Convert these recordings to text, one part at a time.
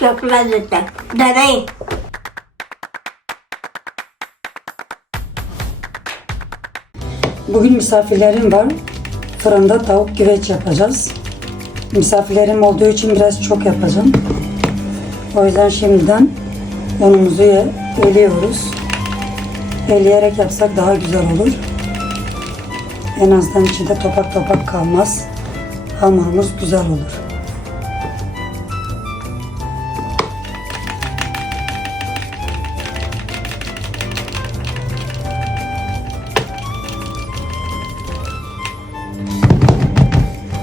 Çok lezzetli. Deneyin. Bugün misafirlerim var. Fırında tavuk güveç yapacağız. Misafirlerim olduğu için biraz çok yapacağım. O yüzden şimdiden unumuzu eliyoruz. Eleyerek yapsak daha güzel olur. En azından içinde topak topak kalmaz. Hamurumuz güzel olur.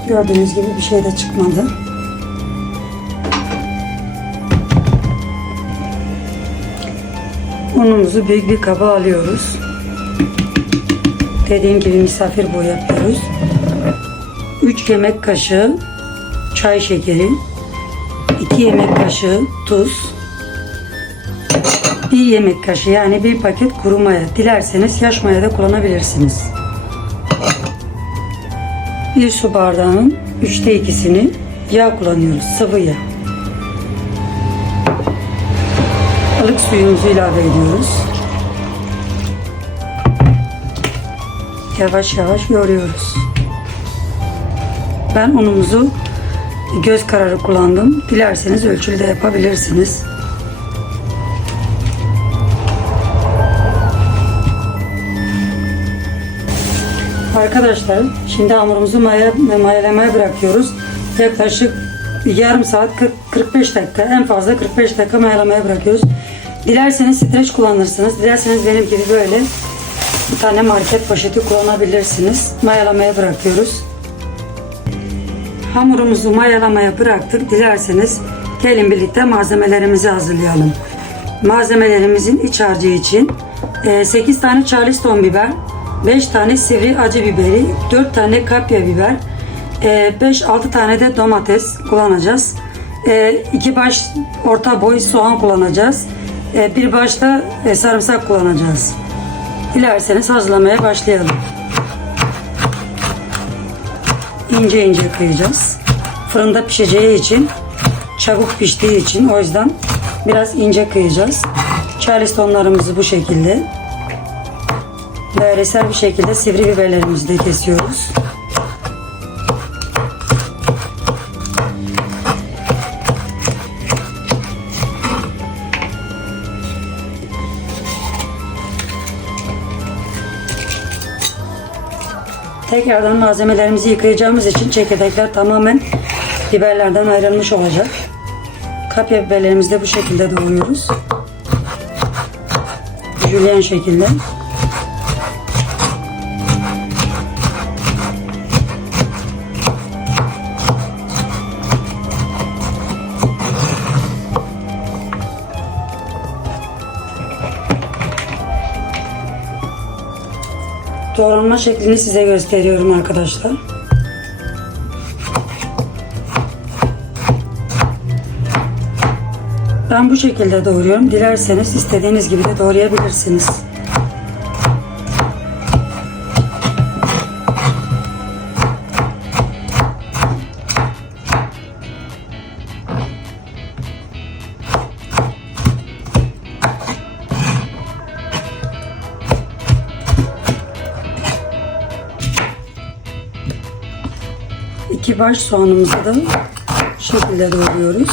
Gördüğünüz gibi bir şey de çıkmadı. Unumuzu büyük bir kaba alıyoruz. Dediğim gibi misafir boyu yapıyoruz. 3 yemek kaşığı çay şekeri, 2 yemek kaşığı tuz, 1 yemek kaşığı yani 1 paket kuru maya. Dilerseniz yaş maya da kullanabilirsiniz. 1 su bardağının 3'te 2'sini yağ kullanıyoruz. Sıvı yağ. Ilık suyumuzu ilave ediyoruz. Yavaş yavaş yoğuruyoruz. Ben unumuzu göz kararı kullandım. Dilerseniz ölçülü de yapabilirsiniz. Arkadaşlar şimdi hamurumuzu mayalamaya bırakıyoruz. Yaklaşık yarım saat 45 dakika, en fazla 45 dakika mayalamaya bırakıyoruz. Dilerseniz streç kullanırsınız. Dilerseniz benim gibi böyle bir tane market poşeti kullanabilirsiniz. Mayalamaya bırakıyoruz. Hamurumuzu mayalamaya bıraktık. Dilerseniz gelin birlikte malzemelerimizi hazırlayalım. Malzemelerimizin iç harcı için 8 tane Charleston biber, 5 tane sivri acı biberi, 4 tane kapya biber, 5-6 tane de domates kullanacağız. 2 baş orta boy soğan kullanacağız. 1 baş da sarımsak kullanacağız. Dilerseniz hazırlamaya başlayalım. İnce ince kıyacağız. Fırında pişeceği için, çabuk piştiği için o yüzden biraz ince kıyacağız. Charlestonlarımızı bu şekilde. Dairesel bir şekilde sivri biberlerimizi de kesiyoruz. Tekrardan malzemelerimizi yıkayacağımız için çekirdekler tamamen biberlerden ayrılmış olacak. Kapya biberlerimizi de bu şekilde doğruyoruz. Jülyen şekilde. Doğranma şeklini size gösteriyorum arkadaşlar. Ben bu şekilde doğruyorum. Dilerseniz istediğiniz gibi de doğrayabilirsiniz. İki baş soğanımızı da bu şekilde doğruyoruz.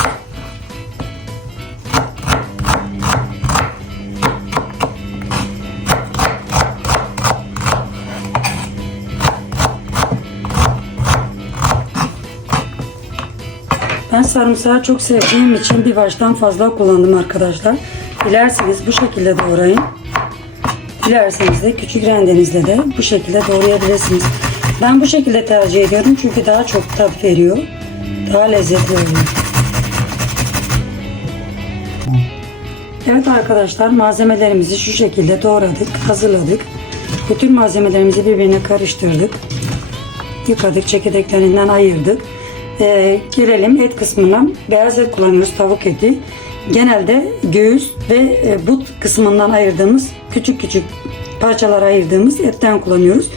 Ben sarımsağı çok sevdiğim için bir baştan fazla kullandım arkadaşlar. Dilerseniz bu şekilde doğrayın. Dilerseniz de küçük rendenizle de bu şekilde doğrayabilirsiniz. Ben bu şekilde tercih ediyorum çünkü daha çok tat veriyor. Daha lezzetli oluyor. Evet arkadaşlar, malzemelerimizi şu şekilde doğradık, hazırladık. Bütün malzemelerimizi birbirine karıştırdık. Yıkadık, çekirdeklerinden ayırdık. Gelelim et kısmına. Beyaz et kullanıyoruz, tavuk eti. Genelde göğüs ve but kısmından ayırdığımız, küçük küçük parçalara ayırdığımız etten kullanıyoruz.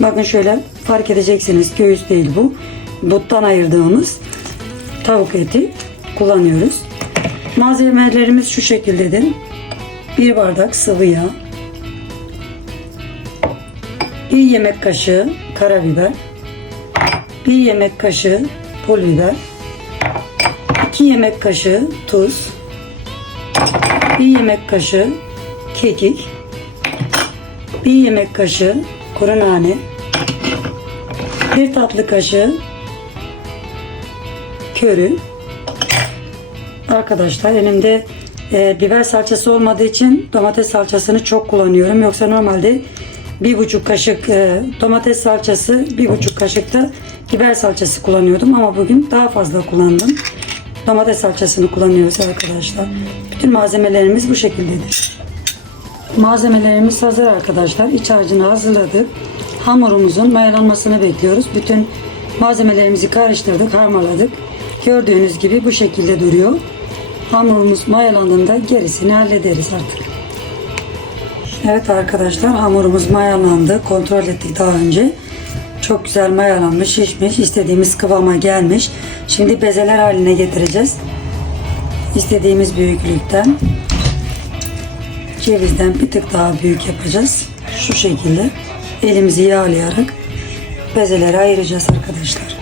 Bakın şöyle fark edeceksiniz, göğüs değil bu. Buttan ayırdığımız tavuk eti kullanıyoruz. Malzemelerimiz şu şekildedir. 1 bardak sıvı yağ, 1 yemek kaşığı karabiber, 1 yemek kaşığı pul biber, 2 yemek kaşığı tuz, 1 yemek kaşığı kekik, 1 yemek kaşığı kuru nane, 1 tatlı kaşığı köri. Arkadaşlar elimde biber salçası olmadığı için domates salçasını çok kullanıyorum. Yoksa normalde 1,5 kaşık domates salçası, 1,5 kaşık da biber salçası kullanıyordum. Ama bugün daha fazla kullandım. Domates salçasını kullanıyoruz arkadaşlar. Bütün malzemelerimiz bu şekildedir. Malzemelerimiz hazır arkadaşlar. İç harcını hazırladık. Hamurumuzun mayalanmasını bekliyoruz. Bütün malzemelerimizi karıştırdık, harmanladık. Gördüğünüz gibi bu şekilde duruyor. Hamurumuz mayalandığında gerisini hallederiz artık. Evet arkadaşlar, hamurumuz mayalandı. Kontrol ettik daha önce. Çok güzel mayalanmış, şişmiş. İstediğimiz kıvama gelmiş. Şimdi bezeler haline getireceğiz. İstediğimiz büyüklükten. Cevizden bir tık daha büyük yapacağız. Şu şekilde elimizi yağlayarak bezelere ayıracağız arkadaşlar.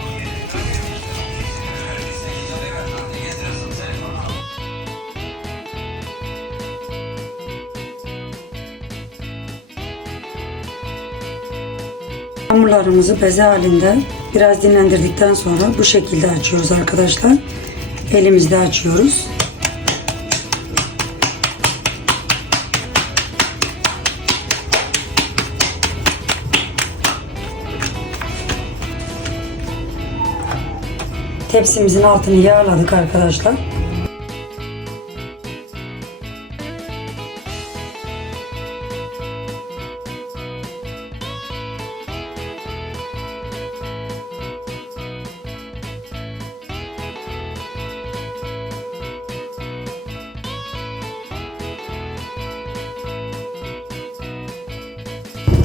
Hamurlarımızı beze halinde biraz dinlendirdikten sonra bu şekilde açıyoruz arkadaşlar. Elimizde açıyoruz. Tepsimizin altını yağladık arkadaşlar.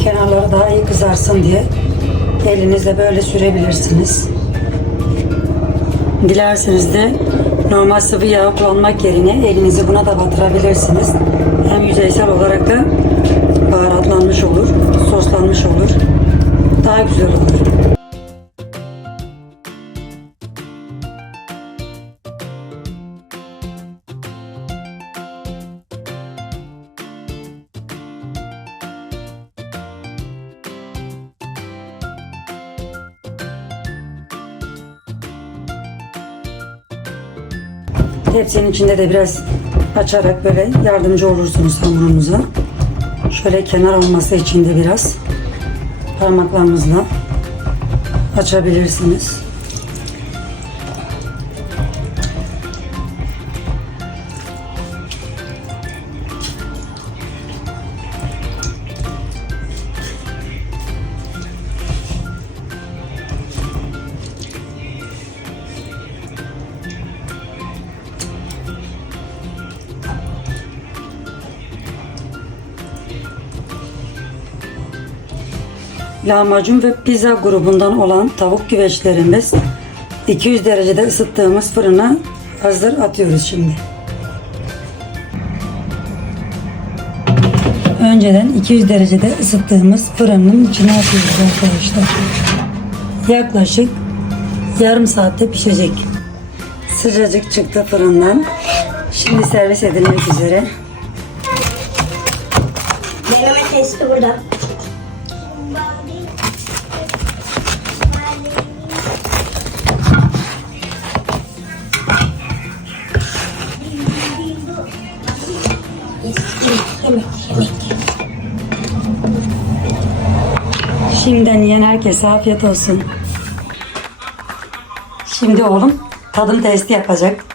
Kenarları daha iyi kızarsın diye elinizle böyle sürebilirsiniz. Dilerseniz de normal sıvı yağ kullanmak yerine elinizi buna da batırabilirsiniz. Hem yüzeysel olarak da baharatlanmış olur, soslanmış olur. Daha güzel olur. Tepsinin içinde de biraz açarak böyle yardımcı olursunuz hamurunuza. Şöyle kenar olması için de biraz parmaklarınızla açabilirsiniz. Lahmacun ve pizza grubundan olan tavuk güveçlerimiz 200 derecede ısıttığımız fırına hazır, atıyoruz şimdi. Önceden 200 derecede ısıttığımız fırının içine atıyoruz arkadaşlar. Yaklaşık yarım saatte pişecek. Sıcacık çıktı fırından. Şimdi servis edilmek üzere. Deneme testi burada. Yemek. Şimdiden yiyen herkese afiyet olsun. Şimdi oğlum tadım testi yapacak.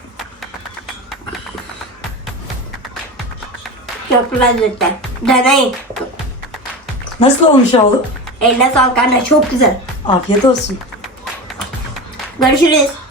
Çok lezzetli. Deneyin. Nasıl olmuş oğlum? Eline sağlık anne, çok güzel. Afiyet olsun. Görüşürüz.